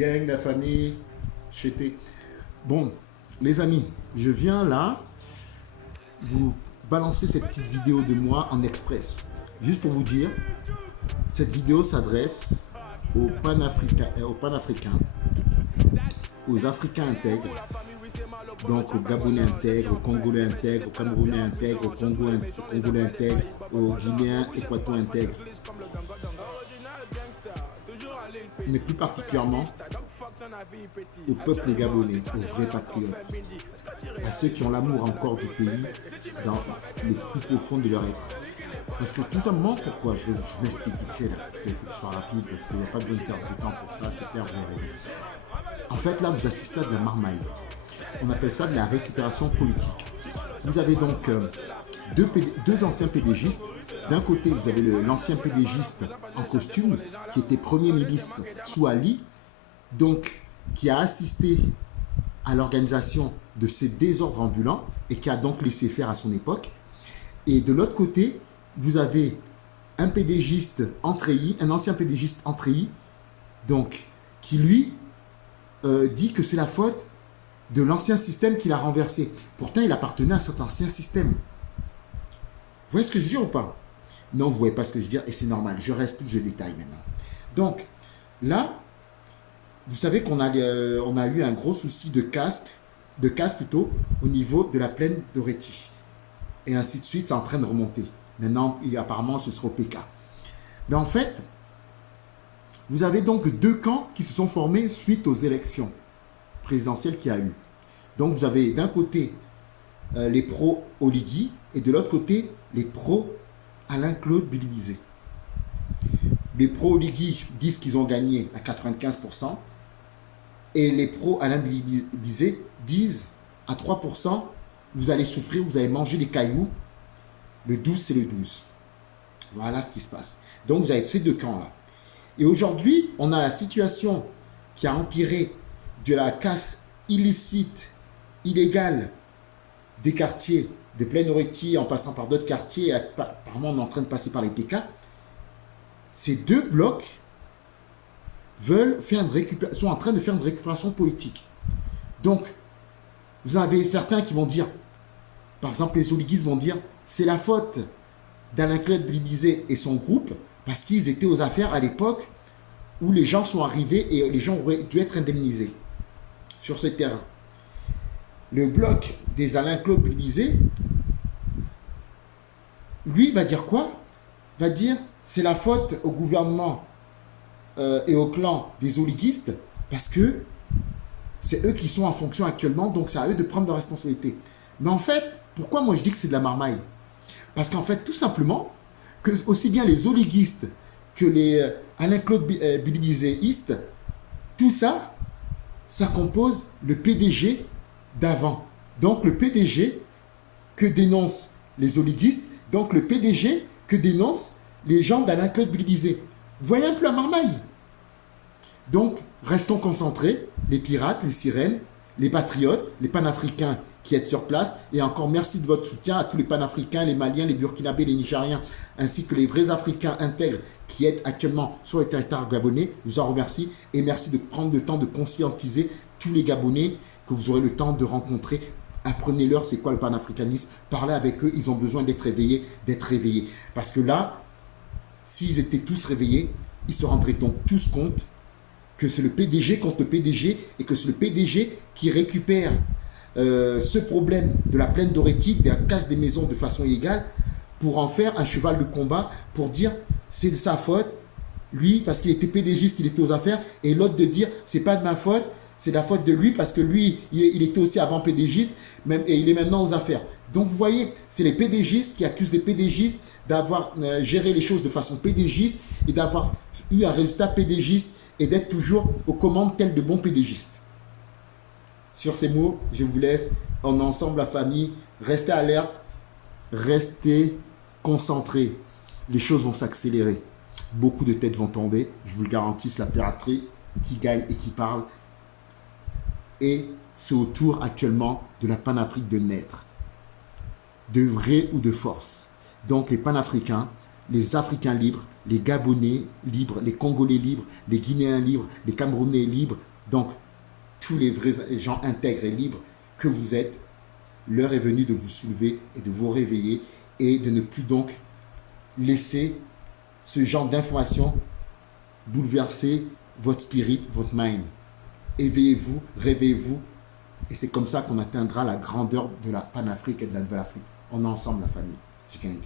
Gang, la famille, j'étais. Bon, les amis, je viens là vous balancer cette petite vidéo de moi en express. Juste pour vous dire, cette vidéo s'adresse aux panafricains, aux Africains intègres, donc aux Gabonais intègres, aux Congolais intègres, aux Camerounais intègres, aux Congolais intègres, aux Guinéens, Équato intègres. Mais plus particulièrement au peuple gabonais, aux vrais patriotes, à ceux qui ont l'amour encore du pays dans le plus profond de leur être. Parce que tout simplement, pourquoi je m'explique vite fait là, parce qu'il faut que je sois rapide, parce qu'il n'y a pas besoin de perdre du temps pour ça, c'est clair, vous avez raison. En fait, là, vous assistez à de la marmaille. On appelle ça de la récupération politique. Vous avez donc deux anciens PDGistes. D'un côté, vous avez l'ancien PDGiste en costume, qui était Premier ministre sous Ali, donc qui a assisté à l'organisation de ces désordres ambulants et qui a donc laissé faire à son époque. Et de l'autre côté, vous avez un PDGiste en treillis, un ancien PDGiste en treillis, donc qui lui dit que c'est la faute de l'ancien système qu'il a renversé. Pourtant, il appartenait à cet ancien système. Vous voyez ce que je veux dire ou pas? Non, vous ne voyez pas ce que je veux dire et c'est normal. Je reste, je détaille maintenant. Donc, là, vous savez qu'on a eu un gros souci de casse plutôt, au niveau de la plaine d'Oretti. Et ainsi de suite, c'est en train de remonter. Maintenant, apparemment, ce sera au PK. Mais en fait, vous avez donc deux camps qui se sont formés suite aux élections présidentielles qu'il y a eu. Donc, vous avez d'un côté les pro-Oligui et de l'autre côté les pro-Alain-Claude Bilibizé. Les pro-Oligui disent qu'ils ont gagné à 95% et les pro-Alain Bilibizé disent à 3%, vous allez souffrir, vous allez manger des cailloux. Le 12, c'est le 12. Voilà ce qui se passe. Donc, vous avez ces deux camps-là. Et aujourd'hui, on a la situation qui a empiré de la casse illicite, illégale des quartiers de Plaine-Oretti en passant par d'autres quartiers. Apparemment, on est en train de passer par les PK. Ces deux blocs sont en train de faire une récupération politique. Donc, vous avez certains qui vont dire, par exemple, les oliguistes vont dire, c'est la faute d'Alain-Claude Bilibizé et son groupe parce qu'ils étaient aux affaires à l'époque où les gens sont arrivés et les gens auraient dû être indemnisés sur ce terrain. Le bloc des Alain-Claude Bilibizé, lui, va dire quoi? Va dire, c'est la faute au gouvernement et au clan des oliguistes parce que c'est eux qui sont en fonction actuellement, donc c'est à eux de prendre leurs responsabilités. Mais en fait, pourquoi moi je dis que c'est de la marmaille? Parce qu'en fait, tout simplement, que aussi bien les oliguistes que les Alain-Claude Bilibizéistes, tout ça, ça compose le PDG d'avant. Donc le PDG que dénoncent les oliguistes, donc le PDG que dénoncent les gens d'Alain-Claude Bilibizé. Voyez un peu la marmaille. Donc, restons concentrés, les pirates, les sirènes, les patriotes, les panafricains qui êtes sur place. Et encore merci de votre soutien à tous les panafricains, les Maliens, les Burkinabés, les Nigériens, ainsi que les vrais Africains intègres qui êtes actuellement sur le territoire gabonais. Je vous en remercie et merci de prendre le temps de conscientiser tous les Gabonais que vous aurez le temps de rencontrer. Apprenez-leur c'est quoi le panafricanisme, parlez avec eux, ils ont besoin d'être réveillés. Parce que là, s'ils étaient tous réveillés, ils se rendraient donc tous compte que c'est le PDG contre le PDG et que c'est le PDG qui récupère ce problème de la plaine d'Oretti, de la casse des maisons de façon illégale, pour en faire un cheval de combat, pour dire c'est de sa faute, lui parce qu'il était PDGiste, il était aux affaires, et l'autre de dire c'est pas de ma faute, c'est la faute de lui parce que lui, il était aussi avant PDGiste et il est maintenant aux affaires. Donc vous voyez, c'est les PDGistes qui accusent les PDGistes d'avoir géré les choses de façon PDGiste et d'avoir eu un résultat PDGiste et d'être toujours aux commandes tels de bons PDGistes. Sur ces mots, je vous laisse. On est ensemble, la famille. Restez alerte, restez concentrés. Les choses vont s'accélérer. Beaucoup de têtes vont tomber. Je vous le garantis, c'est la piraterie qui gagne et qui parle. Et c'est au tour actuellement de la Panafrique de naître. De vrai ou de force. Donc les panafricains, les Africains libres, les Gabonais libres, les Congolais libres, les Guinéens libres, les Camerounais libres, Donc, tous les vrais gens intègres et libres que vous êtes, l'heure est venue de vous soulever et de vous réveiller et de ne plus donc laisser ce genre d'informations bouleverser votre spirit, votre mind. Éveillez-vous, réveillez-vous et c'est comme ça qu'on atteindra la grandeur de la Panafrique et de la Nouvelle-Afrique. On est ensemble, la famille. Je gagne.